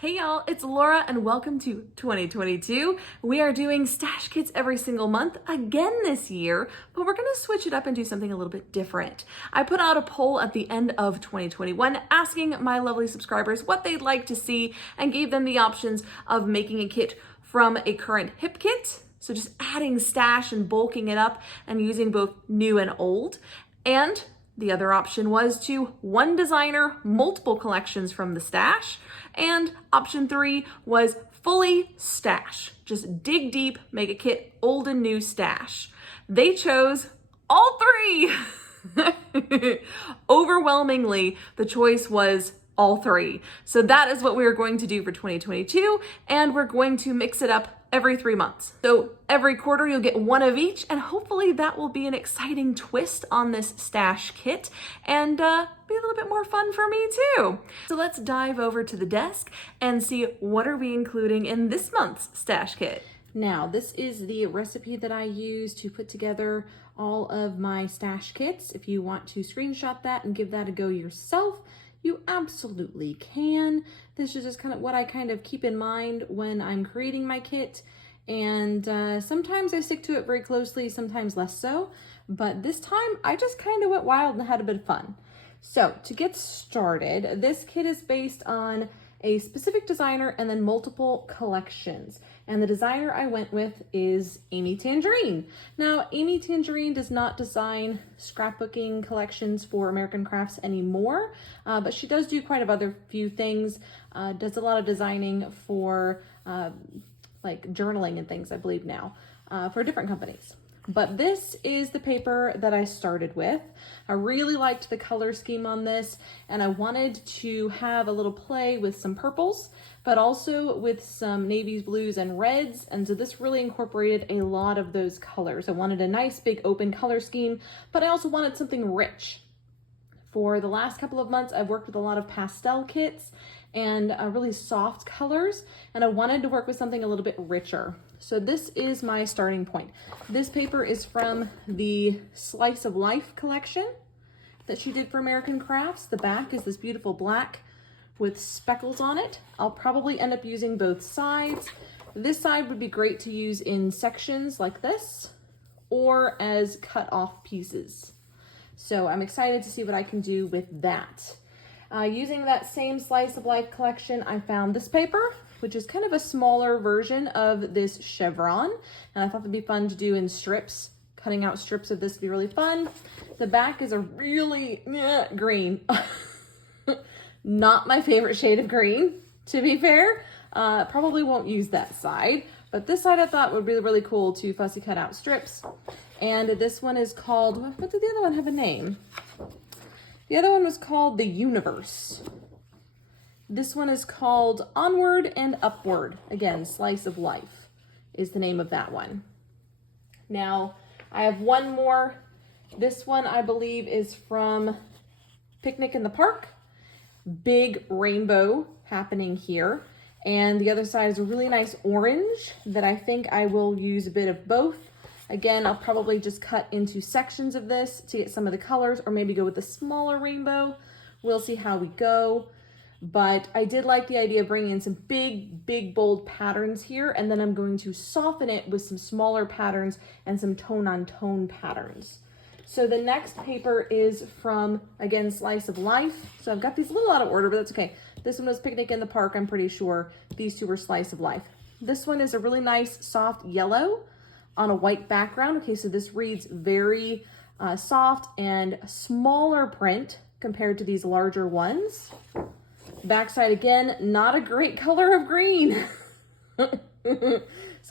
Hey y'all, it's Laura and welcome to 2022. We are doing stash kits every single month again this year, but we're gonna switch it up and do something a little bit different. I put out a poll at the end of 2021 asking my lovely subscribers what they'd like to see and gave them the options of making a kit from a current hip kit, so just adding stash and bulking it up and using both new and old, and the other option was to one designer, multiple collections from the stash. And option 3 was fully stash. Just dig deep, make a kit, old and new stash. They chose all 3. Overwhelmingly, the choice was all 3. So that is what we are going to do for 2022. And we're going to mix it up every 3 months. So every quarter you'll get one of each, and hopefully that will be an exciting twist on this stash kit and be a little bit more fun for me too. So let's dive over to the desk and see what are we including in this month's stash kit. Now, this is the recipe that I use to put together all of my stash kits. If you want to screenshot that and give that a go yourself, you absolutely can. This is just kind of what I kind of keep in mind when I'm creating my kit. And sometimes I stick to it very closely, sometimes less so. But this time I just kind of went wild and had a bit of fun. So to get started, this kit is based on a specific designer and then multiple collections. And the designer I went with is Amy Tangerine. Now, Amy Tangerine does not design scrapbooking collections for American Crafts anymore, but she does do quite a other few things. Does a lot of designing for like journaling and things, I believe now, for different companies. But this is the paper that I started with. I really liked the color scheme on this, and I wanted to have a little play with some purples, but also with some navies, blues, and reds. And so this really incorporated a lot of those colors. I wanted a nice big open color scheme, but I also wanted something rich. For the last couple of months, I've worked with a lot of pastel kits and really soft colors, and I wanted to work with something a little bit richer. So this is my starting point. This paper is from the Slice of Life collection that she did for American Crafts. The back is this beautiful black with speckles on it. I'll probably end up using both sides. This side would be great to use in sections like this or as cut off pieces. So I'm excited to see what I can do with that. Using that same Slice of Life collection, I found this paper, which is kind of a smaller version of this chevron. And I thought it'd be fun to do in strips. Cutting out strips of this would be really fun. The back is a really green. Not my favorite shade of green, to be fair. Probably won't use that side. But this side I thought would be really cool to fussy cut out strips. And this one is called, what did the other one have a name? The other one was called The Universe. This one is called Onward and Upward. Again, Slice of Life is the name of that one. Now, I have one more. This one, I believe, is from Picnic in the Park. Big rainbow happening here. And the other side is a really nice orange that I think I will use a bit of both. Again, I'll probably just cut into sections of this to get some of the colors, or maybe go with a smaller rainbow. We'll see how we go. But I did like the idea of bringing in some big, bold patterns here, and then I'm going to soften it with some smaller patterns and some tone-on-tone patterns. So the next paper is from, again, Slice of Life. So I've got these a little out of order, but that's okay. This one was Picnic in the Park, I'm pretty sure. These two were Slice of Life. This one is a really nice soft yellow on a white background. Okay, so this reads very soft and smaller print compared to these larger ones. Backside, again, not a great color of green. So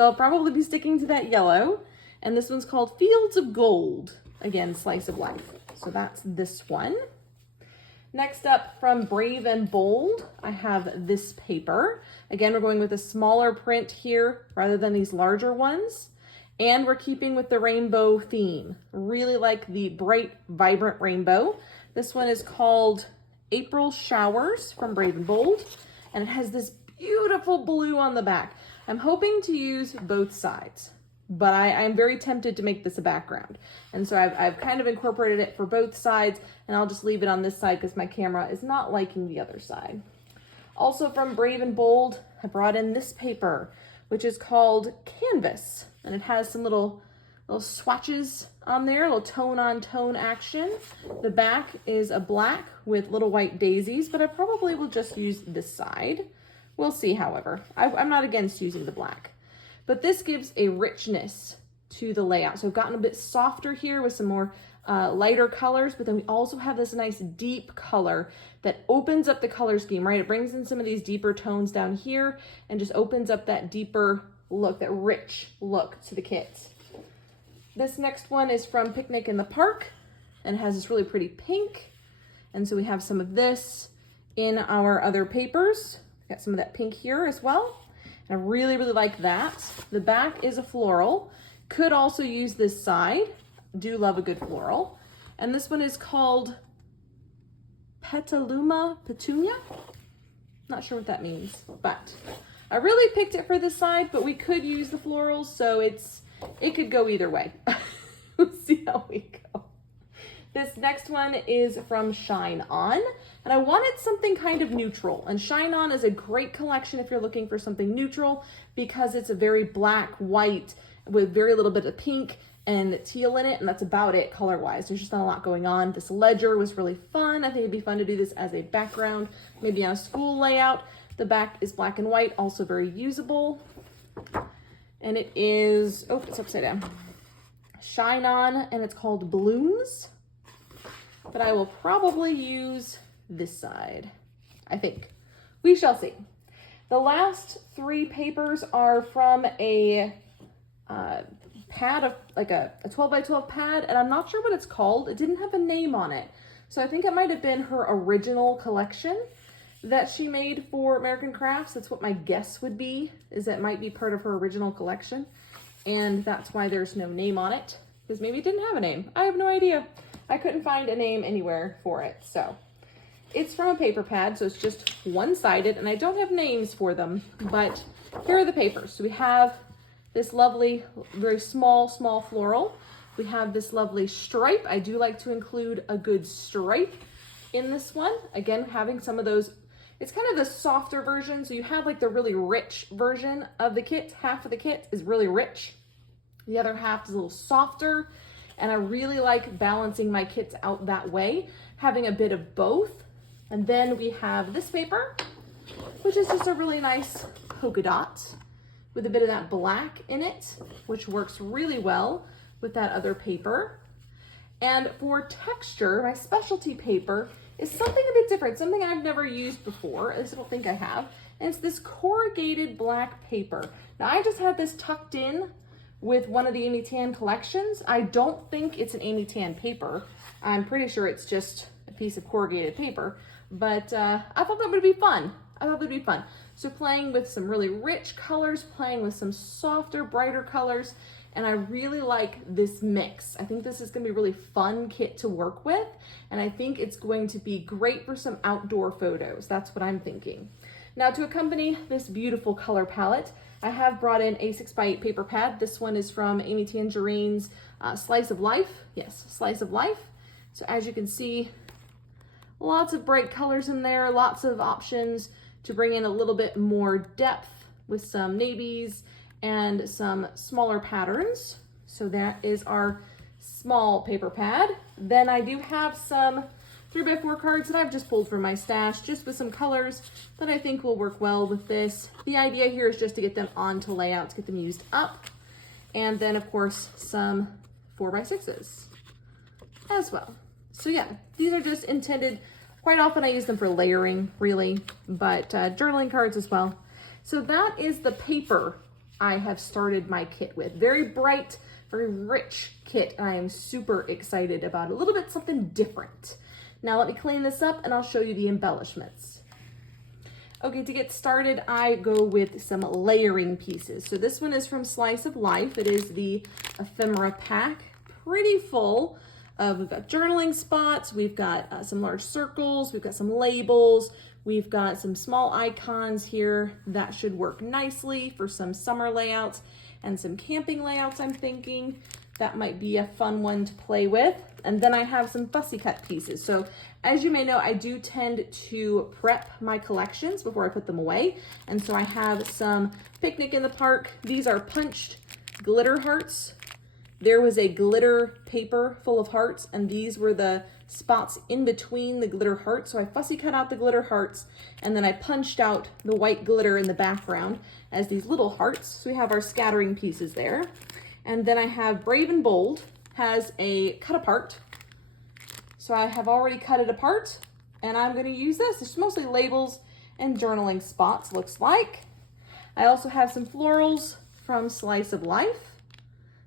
I'll probably be sticking to that yellow. And this one's called Fields of Gold. Again, Slice of Life. So that's this one. Next up, from Brave and Bold, I have this paper. Again, we're going with a smaller print here rather than these larger ones. And we're keeping with the rainbow theme. Really like the bright, vibrant rainbow. This one is called April Showers from Brave and Bold, and it has this beautiful blue on the back. I'm hoping to use both sides, but I'm very tempted to make this a background. And so I've kind of incorporated it for both sides, and I'll just leave it on this side because my camera is not liking the other side. Also from Brave and Bold, I brought in this paper, which is called Canvas, and it has some little swatches on there, little tone on tone action. The back is a black with little white daisies, but I probably will just use this side. We'll see, however. I'm not against using the black, but this gives a richness to the layout. So I've gotten a bit softer here with some more lighter colors, but then we also have this nice deep color that opens up the color scheme, right? It brings in some of these deeper tones down here and just opens up that deeper look, that rich look to the kit. This next one is from Picnic in the Park and has this really pretty pink. And so we have some of this in our other papers. Got some of that pink here as well. And I really, really like that. The back is a floral. Could also use this side. Do love a good floral. And this one is called Petaluma Petunia. Not sure what that means, but I really picked it for this side, but we could use the florals, so it could go either way. We'll see how we go. This next one is from Shine On, and I wanted something kind of neutral, and Shine On is a great collection if you're looking for something neutral because it's a very black, white, with very little bit of pink and teal in it, and that's about it color-wise. There's just not a lot going on. This ledger was really fun. I think it'd be fun to do this as a background, maybe on a school layout. The back is black and white, also very usable. And it is, oh, it's upside down. Shine On, and it's called Blooms. But I will probably use this side, I think. We shall see. The last three papers are from a pad of like a 12 by 12 pad, and I'm not sure what it's called. It didn't have a name on it. So I think it might have been her original collection that she made for American Crafts. That's what my guess would be, is that it might be part of her original collection. And that's why there's no name on it, because maybe it didn't have a name. I have no idea. I couldn't find a name anywhere for it. So it's from a paper pad, so it's just one-sided, and I don't have names for them, but here are the papers. So we have this lovely, very small floral. We have this lovely stripe. I do like to include a good stripe in this one. Again, having some of those, it's kind of the softer version. So you have like the really rich version of the kit. Half of the kit is really rich. The other half is a little softer. And I really like balancing my kits out that way, having a bit of both. And then we have this paper, which is just a really nice polka dot with a bit of that black in it, which works really well with that other paper. And for texture, my specialty paper is something a bit different, something I've never used before, at least I don't think I have, and it's this corrugated black paper. Now I just had this tucked in with one of the Amy Tan collections. I don't think it's an Amy Tan paper. I'm pretty sure it's just a piece of corrugated paper, but I thought that would be fun. So playing with some really rich colors, playing with some softer, brighter colors, and I really like this mix. I think this is gonna be a really fun kit to work with, and I think it's going to be great for some outdoor photos. That's what I'm thinking. Now to accompany this beautiful color palette, I have brought in a 6x8 paper pad. This one is from Amy Tangerine's Slice of Life. Yes, Slice of Life. So as you can see, lots of bright colors in there, lots of options to bring in a little bit more depth with some navies and some smaller patterns. So that is our small paper pad. Then I do have some 3x4 cards that I've just pulled from my stash, just with some colors that I think will work well with this. The idea here is just to get them onto layouts, get them used up. And then of course, some 4x6s as well. So yeah, these are just intended. Quite often I use them for layering, really, but journaling cards as well. So that is the paper I have started my kit with. Very bright, very rich kit. I am super excited about it. A little bit something different. Now let me clean this up and I'll show you the embellishments. Okay, to get started, I go with some layering pieces. So this one is from Slice of Life. It is the ephemera pack, pretty full. We've got journaling spots, we've got some large circles, we've got some labels, we've got some small icons here that should work nicely for some summer layouts and some camping layouts, I'm thinking. That might be a fun one to play with. And then I have some fussy cut pieces. So as you may know, I do tend to prep my collections before I put them away. And so I have some Picnic in the Park. These are punched glitter hearts. There was a glitter paper full of hearts, and these were the spots in between the glitter hearts. So I fussy cut out the glitter hearts, and then I punched out the white glitter in the background as these little hearts. So we have our scattering pieces there. And then I have Brave and Bold has a cut apart. So I have already cut it apart, and I'm going to use this. It's mostly labels and journaling spots, looks like. I also have some florals from Slice of Life.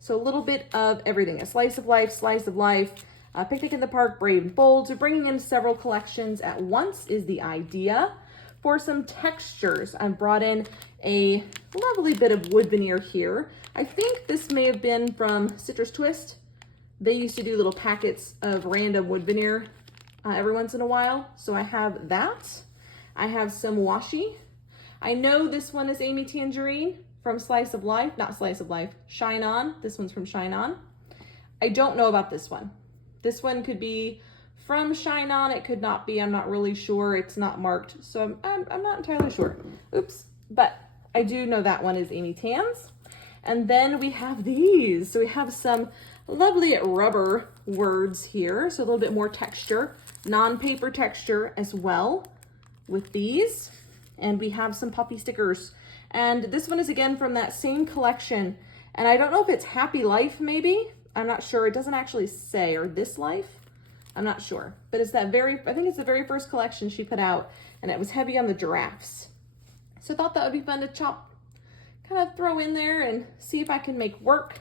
So a little bit of everything, a Slice of Life, Picnic in the Park, Brave and Bold. So bringing in several collections at once is the idea. For some textures, I've brought in a lovely bit of wood veneer here. I think this may have been from Citrus Twist. They used to do little packets of random wood veneer every once in a while. So I have that. I have some washi. I know this one is Amy Tangerine from Slice of Life, not Slice of Life, Shine On. This one's from Shine On. I don't know about this one. This one could be from Shine On, it could not be, I'm not really sure. It's not marked, so I'm not entirely sure. Oops, but I do know that one is Amy Tan's. And then we have these. So we have some lovely rubber words here, so a little bit more texture, non-paper texture as well with these. And we have some Puffy Stickers. And this one is again from that same collection. And I don't know if it's Happy Life maybe. I'm not sure. It doesn't actually say, or This Life. I'm not sure. But it's that I think it's the very first collection she put out. And it was heavy on the giraffes. So I thought that would be fun to kind of throw in there and see if I can make work.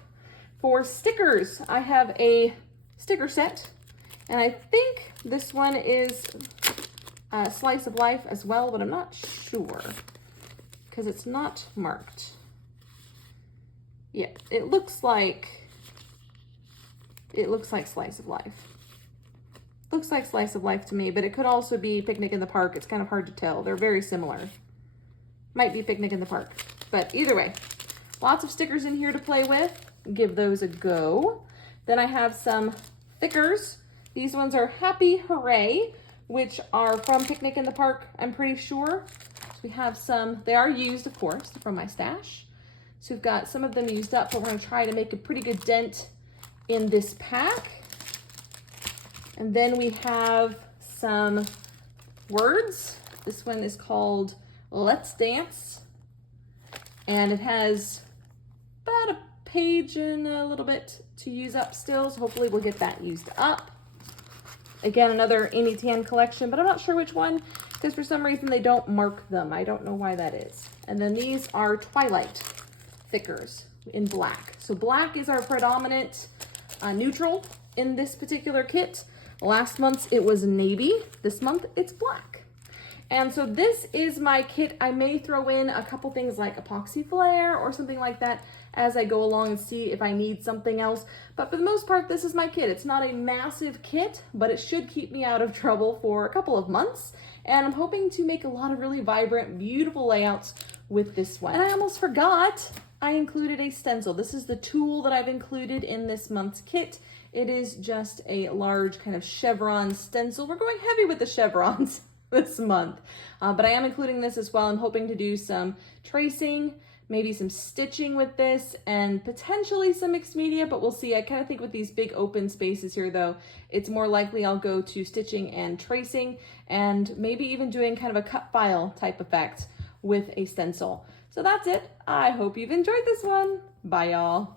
For stickers, I have a sticker set. And I think this one is Slice of Life as well, but I'm not sure, because it's not marked. Yeah, it looks like Slice of Life. Looks like Slice of Life to me, but it could also be Picnic in the Park. It's kind of hard to tell. They're very similar. Might be Picnic in the Park. But either way, lots of stickers in here to play with. Give those a go. Then I have some thickers. These ones are Happy Hooray, which are from Picnic in the Park, I'm pretty sure. So we have some, they are used, of course, from my stash. So we've got some of them used up, but we're gonna try to make a pretty good dent in this pack. And then we have some words. This one is called Let's Dance. And it has about a page and a little bit to use up still, so hopefully we'll get that used up. Again, another Amy Tan collection, but I'm not sure which one, because for some reason they don't mark them. I don't know why that is. And then these are Twilight thickers in black. So black is our predominant neutral in this particular kit. Last month it was navy. This month it's black. And so this is my kit. I may throw in a couple things like epoxy flare or something like that as I go along and see if I need something else. But for the most part, this is my kit. It's not a massive kit, but it should keep me out of trouble for a couple of months. And I'm hoping to make a lot of really vibrant, beautiful layouts with this one. And I almost forgot, I included a stencil. This is the tool that I've included in this month's kit. It is just a large kind of chevron stencil. We're going heavy with the chevrons this month, but I am including this as well. I'm hoping to do some tracing, maybe some stitching with this, and potentially some mixed media, but we'll see. I kind of think with these big open spaces here though, it's more likely I'll go to stitching and tracing, and maybe even doing kind of a cut file type effect with a stencil. So that's it. I hope you've enjoyed this one. Bye y'all.